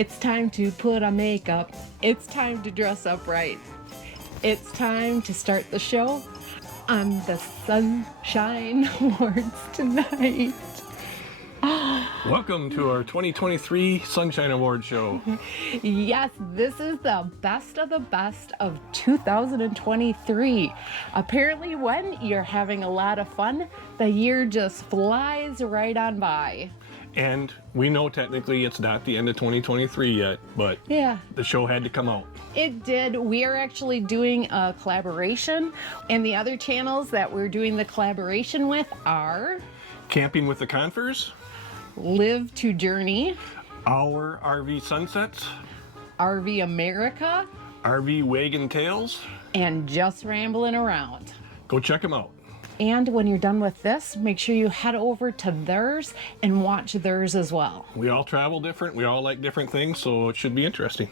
It's time to put on makeup. It's time to dress up right. It's time to start the show on the Sunshine Awards tonight. Welcome to our 2023 Sunshine Award show. Yes, this is the best of 2023. Apparently, when you're having a lot of fun, the year just flies right on by. And we know technically it's not the end of 2023 yet, but Yeah, the show had to come out. it did. We are actually doing a collaboration, and the other channels that we're doing the collaboration with are Camping with the Confers, Live to Journey, Our RV Sunsets, RV America, RV Wagon Tales. and Just Rambling Around. Go check them out. And when you're done with this, make sure you head over to theirs and watch theirs as well. We all travel different, we all like different things, so it should be interesting.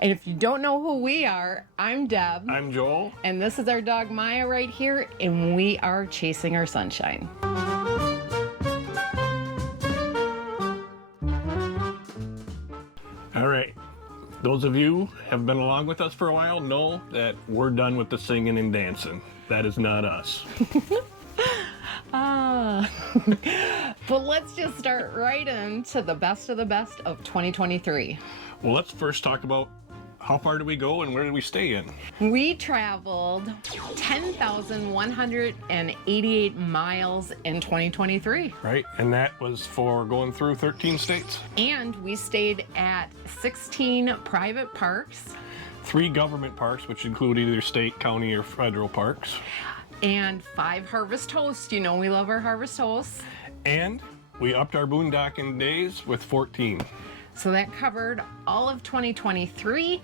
And if you don't know who we are, I'm Deb. I'm Joel. And this is our dog Maya right here, and we are chasing our sunshine. All right. Those of you who have been along with us for a while know that we're done with the singing and dancing. That is not us. But let's just start right into the best of 2023. Well, let's first talk about how far do we go and where did we stay in? We traveled 10,188 miles in 2023. Right? And that was for going through 13 states. And we stayed at 16 private parks 3 government parks, which include either state, county, or federal parks. and 5 harvest hosts. You know we love our harvest hosts. And we upped our boondocking days with 14. So that covered all of 2023,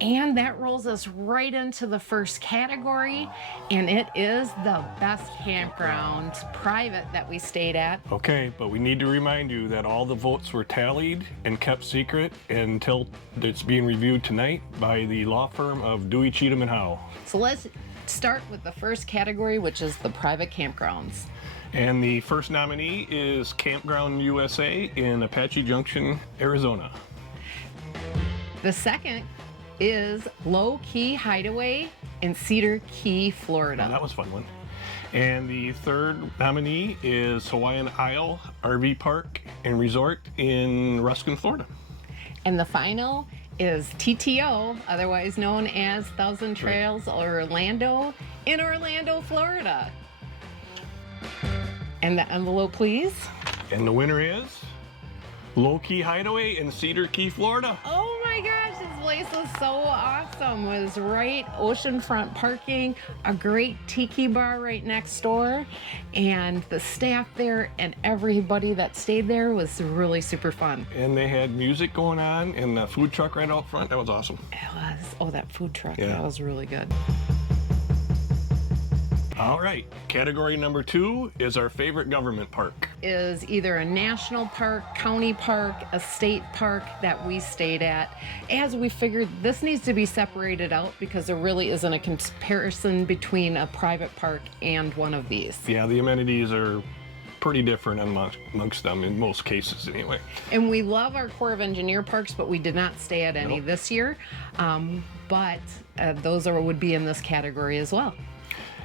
and that rolls us right into the first category, and it is the best campground private that we stayed at. Okay, but we need to remind you that all the votes were tallied and kept secret until it's being reviewed tonight by the law firm of Dewey, Cheatham and Howe. So let's start with the first category, which is the private campgrounds. And the first nominee is Campground USA in Apache Junction, Arizona. The second is Low Key Hideaway in Cedar Key, Florida. That was a fun one. And the third nominee is Hawaiian Isle RV Park and Resort in Ruskin, Florida. And the final is TTO, otherwise known as Thousand Trails Orlando in Orlando, Florida. And the envelope, please. And the winner is Low Key Hideaway in Cedar Key, Florida. Oh my gosh, this place was so awesome. It was right oceanfront parking, a great tiki bar right next door, and the staff there and everybody that stayed there was really super fun. And they had music going on and the food truck right out front. That was awesome. It was, oh, that food truck, Yeah. that was really good. All right, category number 2 is our favorite government park. Is either a national park, county park, a state park that we stayed at. As we figured, this needs to be separated out because there really isn't a comparison between a private park and one of these. Yeah, the amenities are pretty different amongst them in most cases anyway. And we love our Corps of Engineer parks, but we did not stay at any this year. But those would be in this category as well.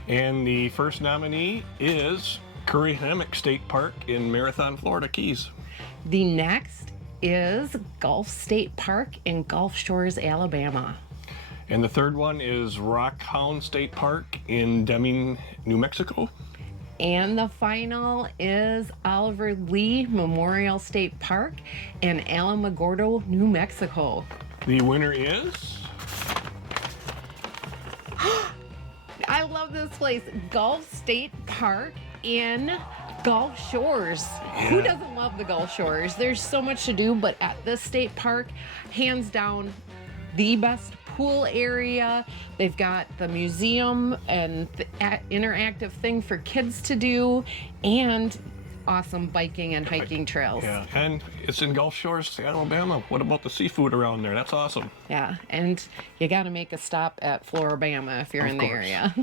And the first nominee is Curry Hammock State Park in Marathon, Florida Keys. The next is Gulf State Park in Gulf Shores, Alabama. And the third one is Rock Hound State Park in Deming, New Mexico. And the final is Oliver Lee Memorial State Park in Alamogordo, New Mexico. The winner is I love this place, Gulf State Park in Gulf Shores. Who doesn't love the Gulf Shores? There's so much to do, but at this state park, hands down, the best pool area. They've got the museum and the interactive thing for kids to do, and awesome biking and hiking trails. Yeah, and it's in Gulf Shores, Alabama. What about the seafood around there? That's awesome. Yeah, and you got to make a stop at Floribama if you're in the area.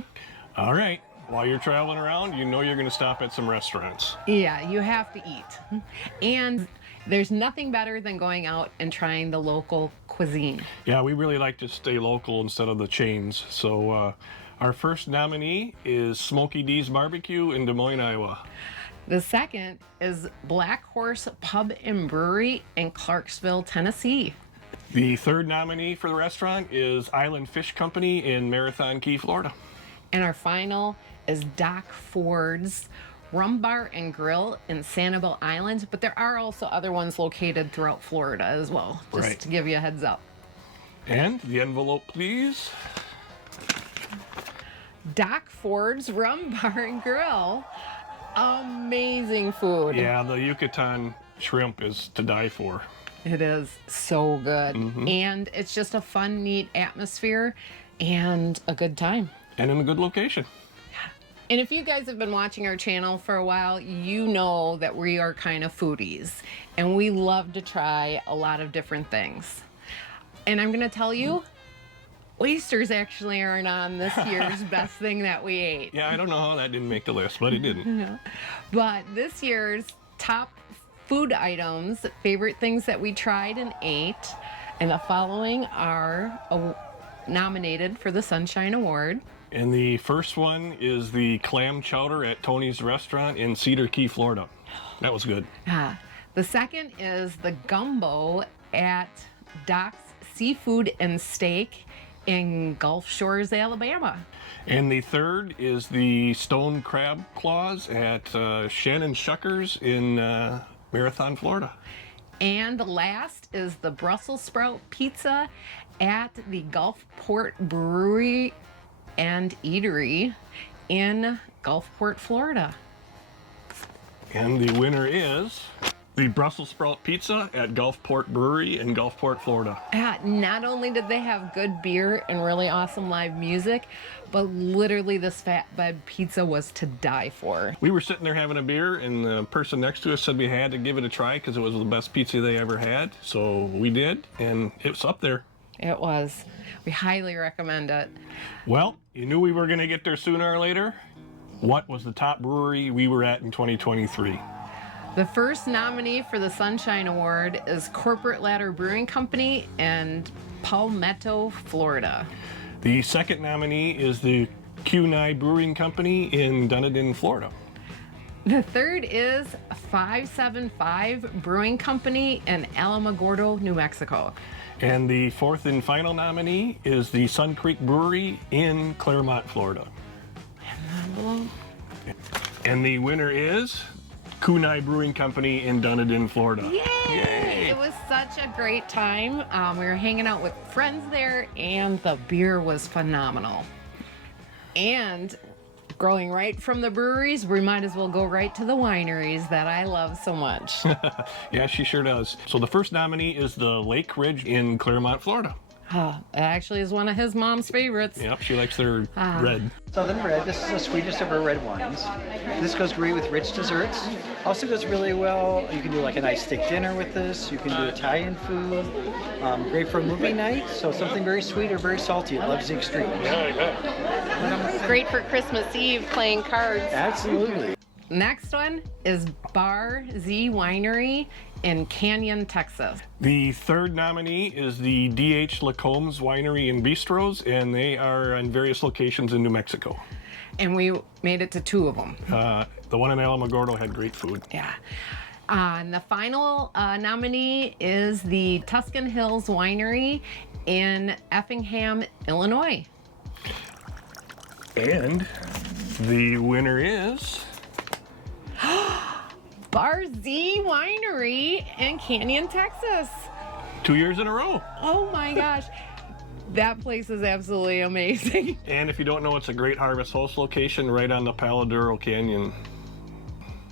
All right. While you're traveling around, you know you're going to stop at some restaurants. Yeah, you have to eat. And There's nothing better than going out and trying the local cuisine. Yeah, we really like to stay local instead of the chains. So our first nominee is Smoky D's Barbecue in Des Moines, Iowa. The second is Black Horse Pub and Brewery in Clarksville, Tennessee. The third nominee for the restaurant is Island Fish Company in Marathon Key, Florida. And our final is Doc Ford's Rum Bar and Grill in Sanibel Island, but there are also other ones located throughout Florida as well, just Right. to give you a heads up. And the envelope, please. Doc Ford's Rum Bar and Grill. Amazing food. Yeah, the Yucatan shrimp is to die for. It is so good. And it's just a fun, neat atmosphere and a good time. And in a good location. And if you guys have been watching our channel for a while, you know that we are kind of foodies and we love to try a lot of different things. And I'm going to tell you, oysters actually aren't on this year's best thing that we ate. Yeah, I don't know how that didn't make the list, but it didn't. But this year's top food items, favorite things that we tried and ate, and the following are nominated for the Sunshine Award. And the first one is the clam chowder at Tony's Restaurant in Cedar Key, Florida. That was good. The second is the gumbo at Doc's Seafood and Steak in Gulf Shores, Alabama. And the third is the stone crab claws at Shannon Shuckers in Marathon, Florida. And the last is the Brussels sprout pizza at the Gulfport Brewery and Eatery in Gulfport, Florida. And the winner is the Brussels sprout pizza at Gulfport Brewery in Gulfport, Florida. Not only did they have good beer and really awesome live music, but literally this flatbed pizza was to die for. We were sitting there having a beer, and the person next to us said we had to give it a try because it was the best pizza they ever had. So we did, and it's up there. It was. We highly recommend it. Well, you knew we were going to get there sooner or later. What was the top brewery we were at in 2023? The first nominee for the Sunshine Award is Corporate Ladder Brewing Company in Palmetto, Florida. The second nominee is the Kunai Brewing Company in Dunedin, Florida. The third is 575 Brewing Company in Alamogordo, New Mexico. And the fourth and final nominee is the Sun Creek Brewery in Claremont, Florida. And the winner is Kunai Brewing Company in Dunedin, Florida. Yay! It was such a great time. We were hanging out with friends there, and the beer was phenomenal. And growing right from the breweries, we might as well go right to the wineries that I love so much. Yeah, she sure does. So the first nominee is the Lake Ridge in Claremont, Florida. It actually is one of his mom's favorites. Yep, she likes their red. Southern Red, this is the sweetest of our red wines. This goes great with rich desserts. Also goes really well, you can do like a nice steak dinner with this. You can do Italian food. Great for a movie night, so something very sweet or very salty. It loves the extremes. Great for Christmas Eve playing cards. Absolutely. Next one is Bar Z Winery in Canyon, Texas. The third nominee is the D.H. Lacombs Winery and Bistros, and they are in various locations in New Mexico. And we made it to two of them. The one in Alamogordo had great food. Yeah. And the final nominee is the Tuscan Hills Winery in Effingham, Illinois. And the winner is Bar Z Winery in Canyon, Texas. 2 years in a row. Oh my gosh. That place is absolutely amazing. And if you don't know, it's a great Harvest Host location right on the Palo Duro Canyon.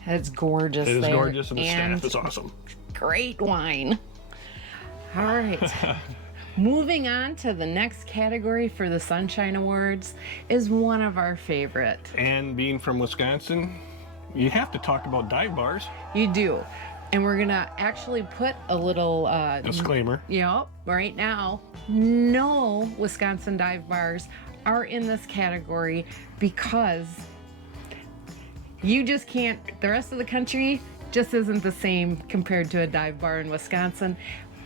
It's gorgeous. It is there. gorgeous, and the And staff is awesome. great wine. All right. Moving on to the next category for the Sunshine Awards is one of our favorite. And being from Wisconsin, you have to talk about dive bars. You do. And we're gonna actually put a little Disclaimer. Yep, right now, no Wisconsin dive bars are in this category because you just can't, the rest of the country just isn't the same compared to a dive bar in Wisconsin.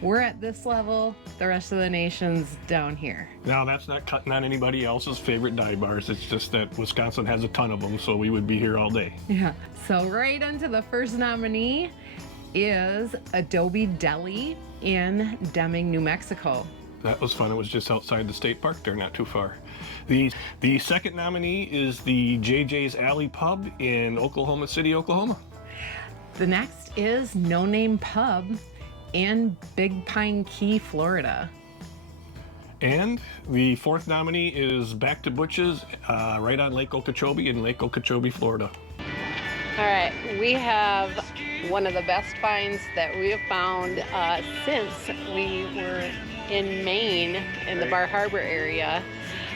We're at this level, the rest of the nation's down here. Now, that's not cutting on anybody else's favorite dive bars. It's just that Wisconsin has a ton of them, so we would be here all day. Yeah. So right into the first nominee is Adobe Deli in Deming, New Mexico. That was fun. It was just outside the state park there, not too far. The second nominee is the JJ's Alley Pub in Oklahoma City, Oklahoma. The next is No Name Pub in Big Pine Key, Florida. And the fourth nominee is Back to Butch's right on Lake Okeechobee in Lake Okeechobee, Florida. All right, we have one of the best finds that we have found since we were in Maine in the Bar Harbor area,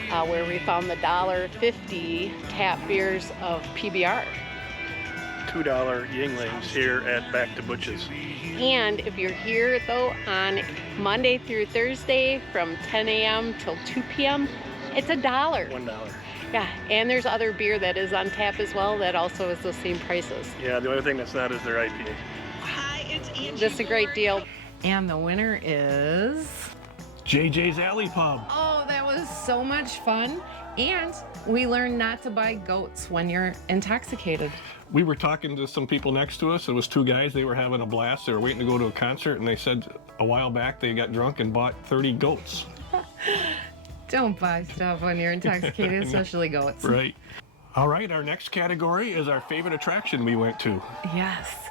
where we found the $1.50 tap beers of PBR. $2 Yinglings here at Back to Butch's. And if you're here though on Monday through Thursday from 10 a.m. till 2 p.m., it's $1. $1. Yeah, and there's other beer that is on tap as well that also is the same prices. Yeah, the only thing that's not is their IPA. This is a great deal. And the winner is... JJ's Alley Pub. Oh, that was so much fun. And we learned not to buy goats when you're intoxicated. We were talking to some people next to us. It was two guys. They were having a blast. They were waiting to go to a concert, and they said a while back they got drunk and bought 30 goats. Don't buy stuff when you're intoxicated, especially goats. Right. All right, our next category is our favorite attraction we went to. Yes.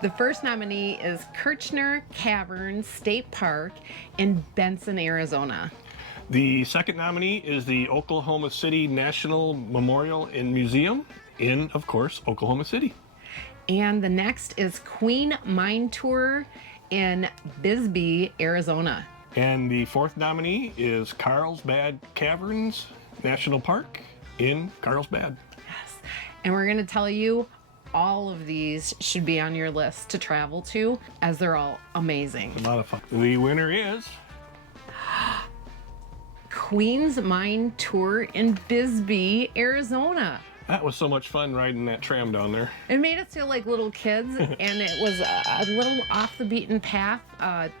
The first nominee is Kirchner Cavern State Park in Benson, Arizona. The second nominee is the Oklahoma City National Memorial and Museum in, of course, Oklahoma City. And the next is Queen Mine Tour in Bisbee, Arizona. And the fourth nominee is Carlsbad Caverns National Park in Carlsbad. Yes. And we're going to tell you all of these should be on your list to travel to, as they're all amazing. A lot of fun. The winner is Queen's Mine Tour in Bisbee, Arizona. That was so much fun riding that tram down there. It made us feel like little kids, and it was a little off the beaten path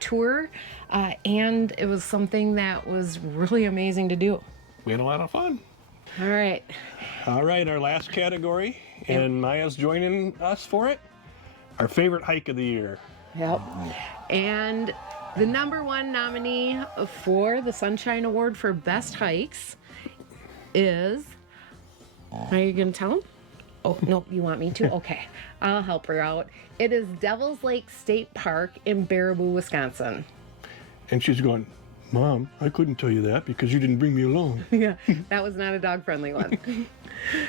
tour, and it was something that was really amazing to do. We had a lot of fun. All right. All right, our last category, and Maya's joining us for it. Our favorite hike of the year. Yep. And the number one nominee for the Sunshine Award for Best Hikes is... Are you going to tell him? Oh, no, you want me to? Okay, I'll help her out. It is Devil's Lake State Park in Baraboo, Wisconsin. And she's going, Mom, I couldn't tell you that because you didn't bring me along. Yeah, that was not a dog-friendly one.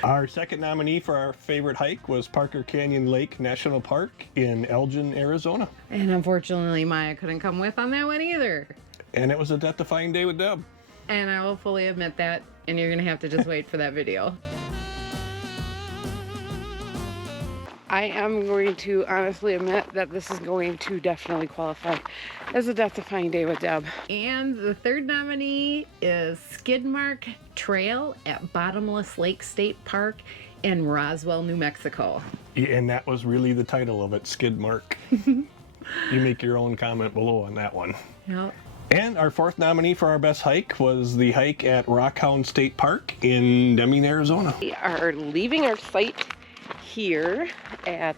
Our second nominee for our favorite hike was Parker Canyon Lake National Park in Elgin, Arizona. And unfortunately, Maya couldn't come with on that one either. And it was a death-defying day with Deb. And I will fully admit that, and you're going to have to just wait for that video. I am going to honestly admit that this is going to definitely qualify as a death-defying day with Deb. And the third nominee is Skidmark Trail at Bottomless Lake State Park in Roswell, New Mexico. Yeah, and that was really the title of it, Skidmark. You make your own comment below on that one. Yep. And our fourth nominee for our best hike was the hike at Rockhound State Park in Deming, Arizona. We are leaving our site here at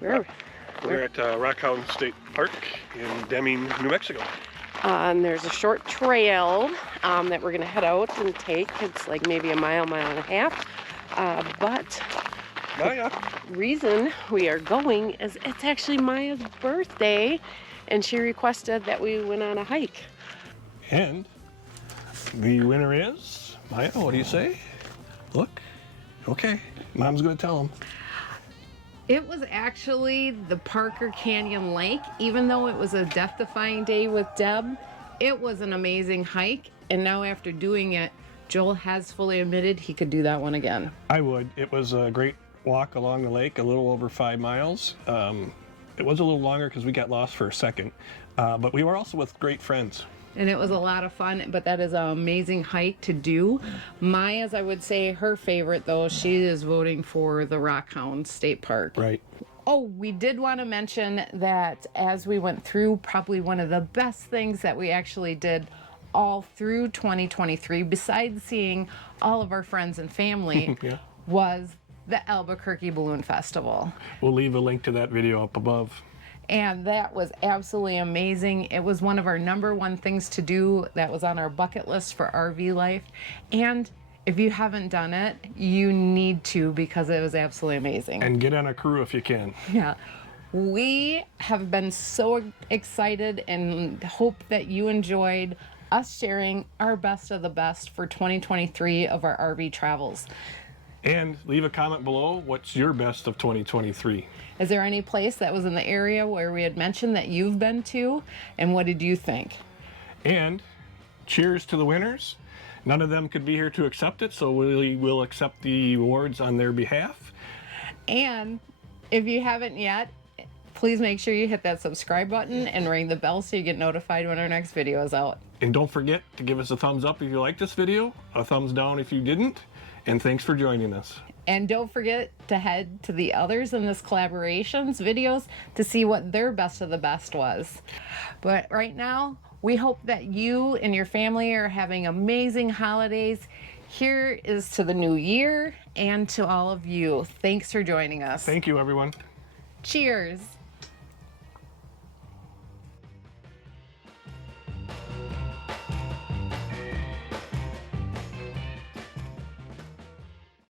We're at Rockhound State Park in Deming, New Mexico. and there's a short trail that we're gonna head out and take. It's like maybe a mile and a half, but Maya. the reason we are going is it's actually Maya's birthday, and she requested that we went on a hike. And the winner is Maya. What do you say? Look. Okay. Mom's going to tell him. It was actually the Parker Canyon Lake. Even though it was a death-defying day with Deb, it was an amazing hike. And now after doing it, Joel has fully admitted he could do that one again. I would. It was a great walk along the lake, a little over 5 miles. It was a little longer because we got lost for a second. But we were also with great friends. And it was a lot of fun, but that is an amazing hike to do. Maya's, I would say, her favorite, though, she is voting for the Rockhound State Park. Right. Oh, we did want to mention that as we went through, probably one of the best things that we actually did all through 2023, besides seeing all of our friends and family, Yeah. was the Albuquerque Balloon Festival. We'll leave a link to that video up above. And that was absolutely amazing. It was one of our #1 things to do that was on our bucket list for RV life. And if you haven't done it, you need to, because it was absolutely amazing. And get on a crew if you can. Yeah. We have been so excited and hope that you enjoyed us sharing our best of the best for 2023 of our RV travels. And leave a comment below, what's your best of 2023? Is there any place that was in the area where we had mentioned that you've been to, and what did you think? And cheers to the winners. None of them could be here to accept it, so we will accept the awards on their behalf. And if you haven't yet, please make sure you hit that subscribe button and ring the bell so you get notified when our next video is out. And don't forget to give us a thumbs up if you like this video, a thumbs down if you didn't, and thanks for joining us. And don't forget to head to the others in this collaborations videos to see what their best of the best was. But right now, we hope that you and your family are having amazing holidays. Here is to the new year, and to all of you. Thanks for joining us. Thank you, everyone. Cheers.